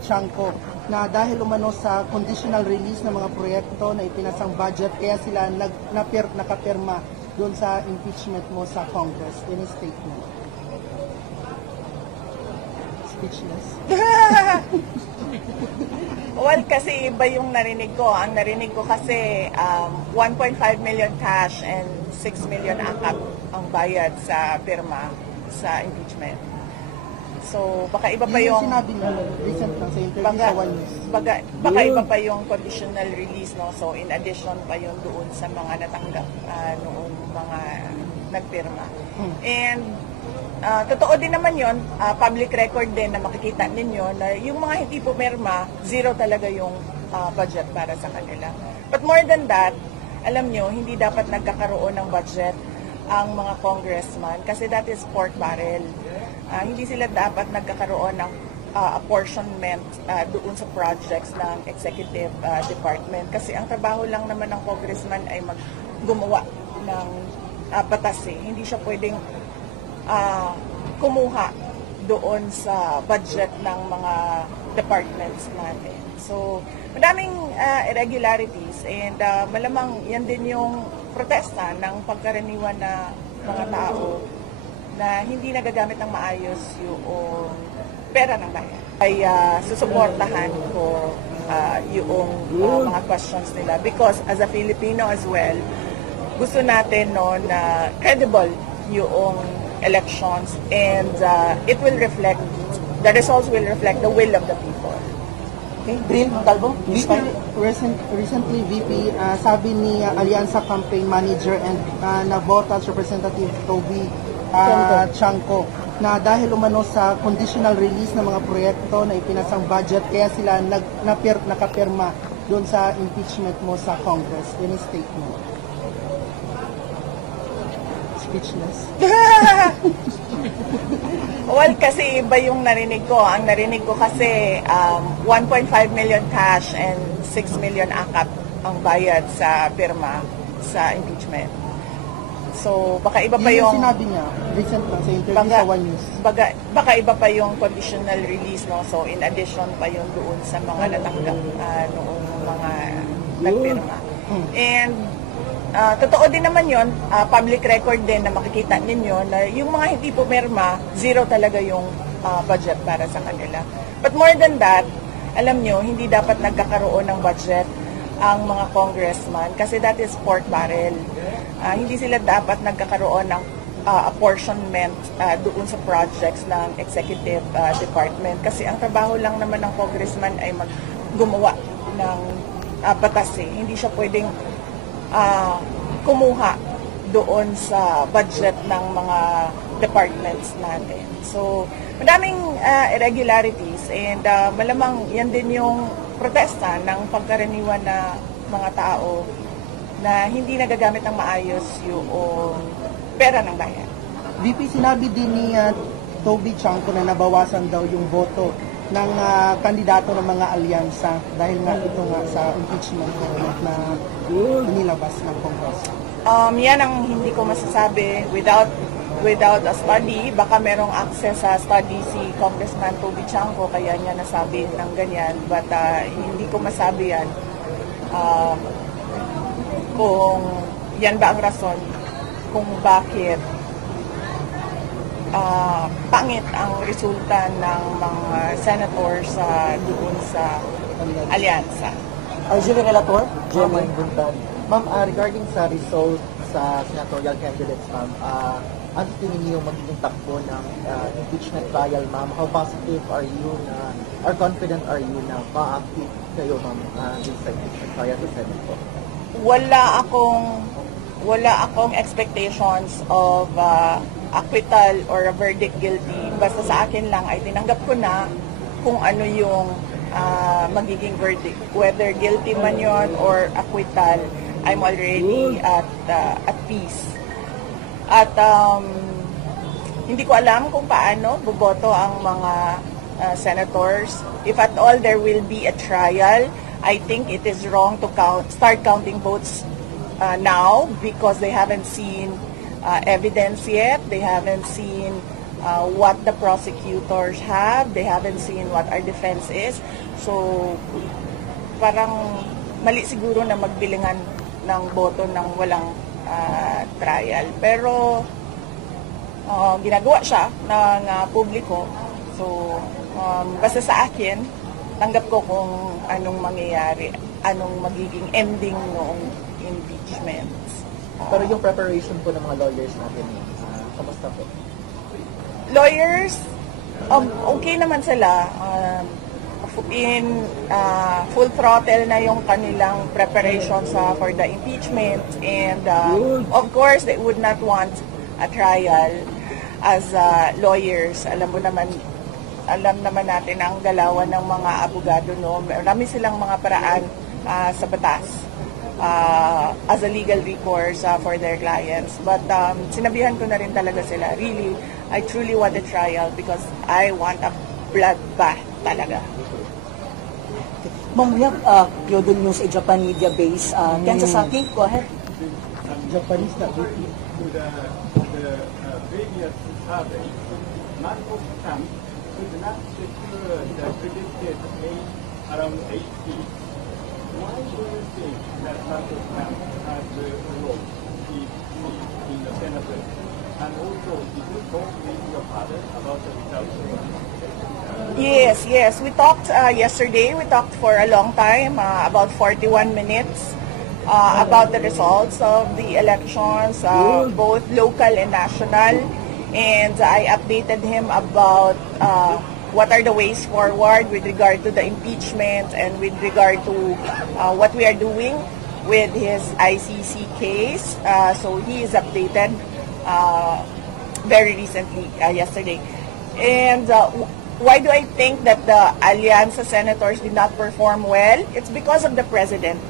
Chanco na dahil umano sa conditional release ng mga proyekto na ipinasang budget, kaya sila nakapirma doon sa impeachment mo sa Congress. Any statement? Speechless. Well, kasi iba yung narinig ko. Ang narinig ko kasi 1.5 million cash and 6 million AKAP ang bayad sa pirma sa impeachment. So, baka iba pa yung sinabi niya, recent lang sa interview sa One News. Baka iba pa yung conditional release, no? So, in addition pa yun doon sa mga natanggap noong mga nagpirma. And totoo din naman yun, public record din na makikita ninyo na yung mga hindi pumirma, zero talaga yung budget para sa kanila. But more than that, alam nyo, hindi dapat nagkakaroon ng budget ang mga congressman kasi that is pork barrel. Hindi sila dapat nagkakaroon ng apportionment doon sa projects ng executive department kasi ang trabaho lang naman ng congressman ay gumawa ng batas eh. Hindi siya pwedeng kumuha doon sa budget ng mga departments natin. So, madaming irregularities and malamang yan din yung protesta ng pagkaraniwan na mga tao na hindi nagagamit ng maayos yung pera ng bayan. Ay susuportahan ko yung mga questions nila because as a Filipino as well, gusto natin no, na credible yung elections and it will reflect, the results will reflect the will of the people. Okay, Bril Talbo, recently VP, sabi ni Alianza Campaign Manager and na-vote Representative Toby Chanco na dahil umano sa conditional release ng mga proyekto na ipinasang budget, kaya sila nakapirma doon sa impeachment mo sa Congress. Any statement? Speechless. Well, kasi iba yung narinig ko. Ang narinig ko kasi 1.5 million cash and 6 million AKAP ang bayad sa pirma sa impeachment. So, baka iba pa yung sinabi niya, recent lang sa interview sa One News. Baka iba pa yung conditional release, no? So, in addition pa yung doon sa mga natanggap noong mga nagpirma. And totoo din naman yun, public record din na makikita ninyo na yung mga hindi pumirma, zero talaga yung budget para sa kanila. But more than that, alam nyo, hindi dapat nagkakaroon ng budget ang mga congressman kasi that is pork barrel. Hindi sila dapat nagkakaroon ng apportionment doon sa projects ng executive department kasi ang trabaho lang naman ng congressman ay gumawa ng batas eh. Hindi siya pwedeng kumuha doon sa budget ng mga departments natin. So, madaming irregularities and malamang yan din yung protesta ng pagkaraniwan na mga tao na hindi nagagamit ng maayos yung pera ng bayan. VP, sinabi din ni Toby Chanco na nabawasan daw yung boto ng kandidato ng mga alyansa dahil nga ito nga sa impeachment na inilabas ng Congress. Yan ang hindi ko masasabi without a study. Baka merong access sa study si Congressman Toby Chanco kaya niya nasabi ng ganyan. But hindi ko masabi yan kung yan ba ang rason kung bakit pangit ang resulta ng mga senators doon sa alyansa. Arjun Relator, Jermaine Buntan. Ma'am, regarding sa result sa senatorial candidates, ma'am, ano tingin niyo magiging takbo ng impeachment trial, ma'am? How positive are you na, or confident are you na ma-active kayo, ma'am, sa impeachment trial sa Senate po? Wala akong expectations of acquittal or a verdict guilty. Basta sa akin lang ay tinanggap ko na kung ano yung magiging verdict. Whether guilty man yun or acquittal, I'm already at peace. At hindi ko alam kung paano boboto ang mga senators. If at all there will be a trial, I think it is wrong to start counting votes now because they haven't seen evidence yet. They haven't seen what the prosecutors have. They haven't seen what our defense is. So, parang mali siguro na magbilingan ng boto ng walang trial. Pero, ginagawa siya ng publiko. So, basta sa akin, tanggap ko kung anong mangyayari, anong magiging ending noong impeachment. Pero yung preparation po ng mga lawyers natin, kamusta po? Lawyers, okay naman sila. In full throttle na yung kanilang preparations for the impeachment, and of course they would not want a trial as lawyers. Alam naman natin ang galawan ng mga abogado, no? Marami silang mga paraan sa batas as a legal recourse for their clients. But sinabihan ko na rin talaga sila, really, I truly want a trial because I want a bloodbath talaga. Ma'am, we have Kyodo News, a Japan media base. Ken Sasaki, go ahead. Japanese na To the previous survey, Marcos Trump could not secure the predicted age around 80. Why do you think that Marcos Trump has the role in the Senate? And also, did you talk with your father about the results? Yes. We talked yesterday. We talked for a long time, about 41 minutes, about the results of the elections, both local and national. And I updated him about what are the ways forward with regard to the impeachment and with regard to what we are doing with his ICC case. So he is updated very recently, yesterday. And why do I think that the Alianza senators did not perform well? It's because of the president.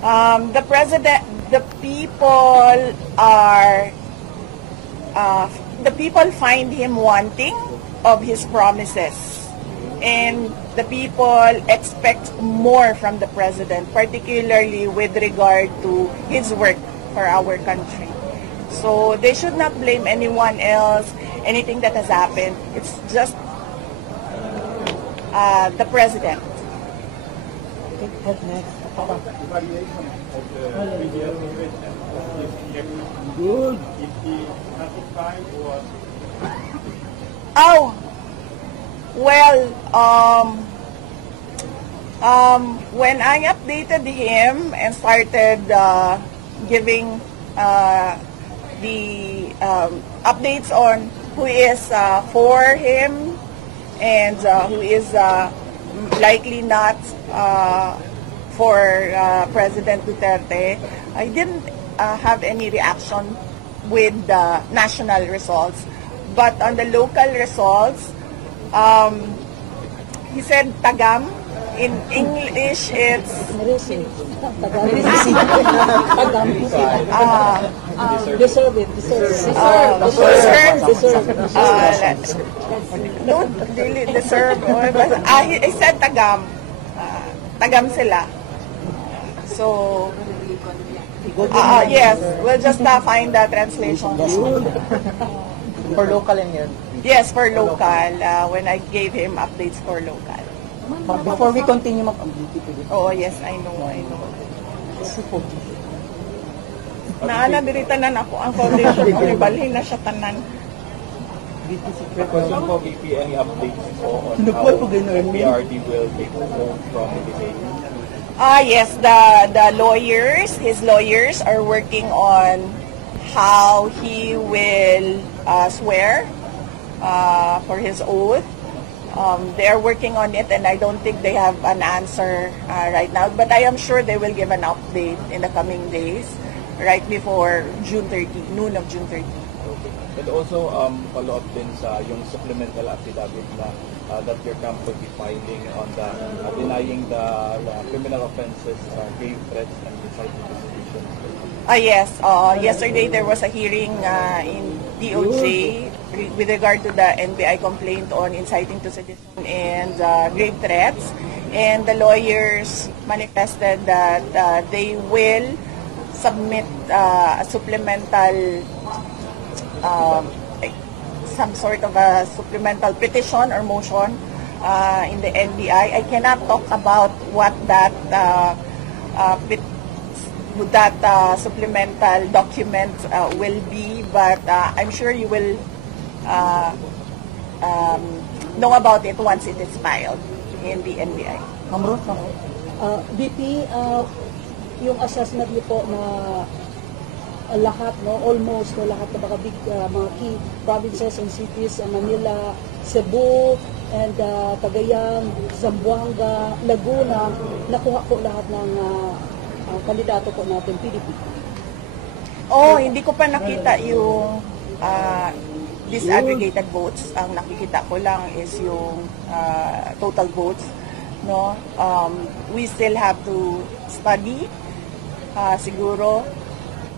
The people find him wanting of his promises. And the people expect more from the president, particularly with regard to his work for our country. So they should not blame anyone else, anything that has happened. It's just the president. Evaluation of the previous president is good. Is he satisfied or? Oh, well, when I updated him and started giving the updates on who is for him and who is likely not for President Duterte, I didn't have any reaction with the national results. But on the local results, he said tagam. In English, it's Deserve it. don't really deserve. He said tagam. Tagam sila. So, yes, we'll just find the translation. For local and yun. Yes, for local. When I gave him updates for local. Before we continue, Oh, yes, I know. Naanadiritanan ako ang foundation ko. Ibalhin na siya tanan. Question po, VP, any updates po on how PRD will take home from the debate? Yes, his lawyers are working on how he will swear for his oath. They are working on it, and I don't think they have an answer right now. But I am sure they will give an update in the coming days, right before June 30, noon of June 30. Okay. And also, follow up din sa yung supplemental affidavit na that your camp will be filing on the denying the criminal offenses, grave threats, and inciting to sedition. Yes. Yesterday there was a hearing in DOJ with regard to the NBI complaint on inciting to sedition and grave threats. And the lawyers manifested that they will submit a supplemental some sort of a supplemental petition or motion in the NBI. I cannot talk about what that supplemental document will be, but I'm sure you will know about it once it is filed in the NBI. Ma'am Ruth, VP, yung assessment niyo po na lahat, no, almost no, lahat na big mga key provinces and cities, Manila, Cebu, and Cagayan, Zamboanga, Laguna, nakuha po lahat ng kandidato po natin, PDP. Oh, hindi ko pa nakita yung disaggregated votes. Ang nakikita ko lang is yung total votes. No, we still have to study siguro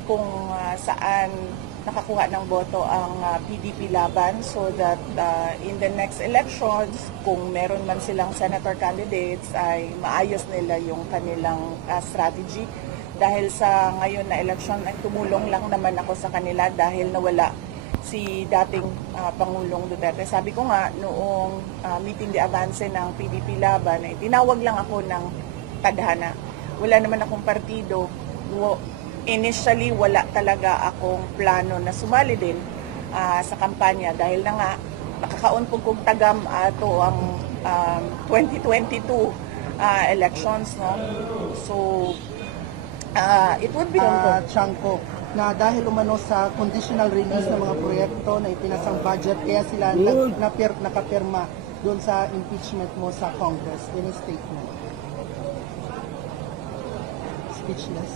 kung saan nakakuha ng boto ang PDP laban, so that in the next elections, kung meron man silang senator candidates, ay maayos nila yung kanilang strategy. Dahil sa ngayon na election, ay tumulong lang naman ako sa kanila dahil nawala si dating Pangulong Duterte. Sabi ko nga, noong meeting de avance ng PDP laban, ay tinawag lang ako ng tadhana. Wala naman akong partido. Initially, wala talaga akong plano na sumali din sa kampanya dahil na nga, nakakaon po kong tagam ato ang 2022 elections. No? So, it would be... Chanco, na dahil umano sa conditional release ng mga proyekto na ipinasang budget, kaya sila nakapirma doon sa impeachment mo sa Congress. Any statement? Speechless.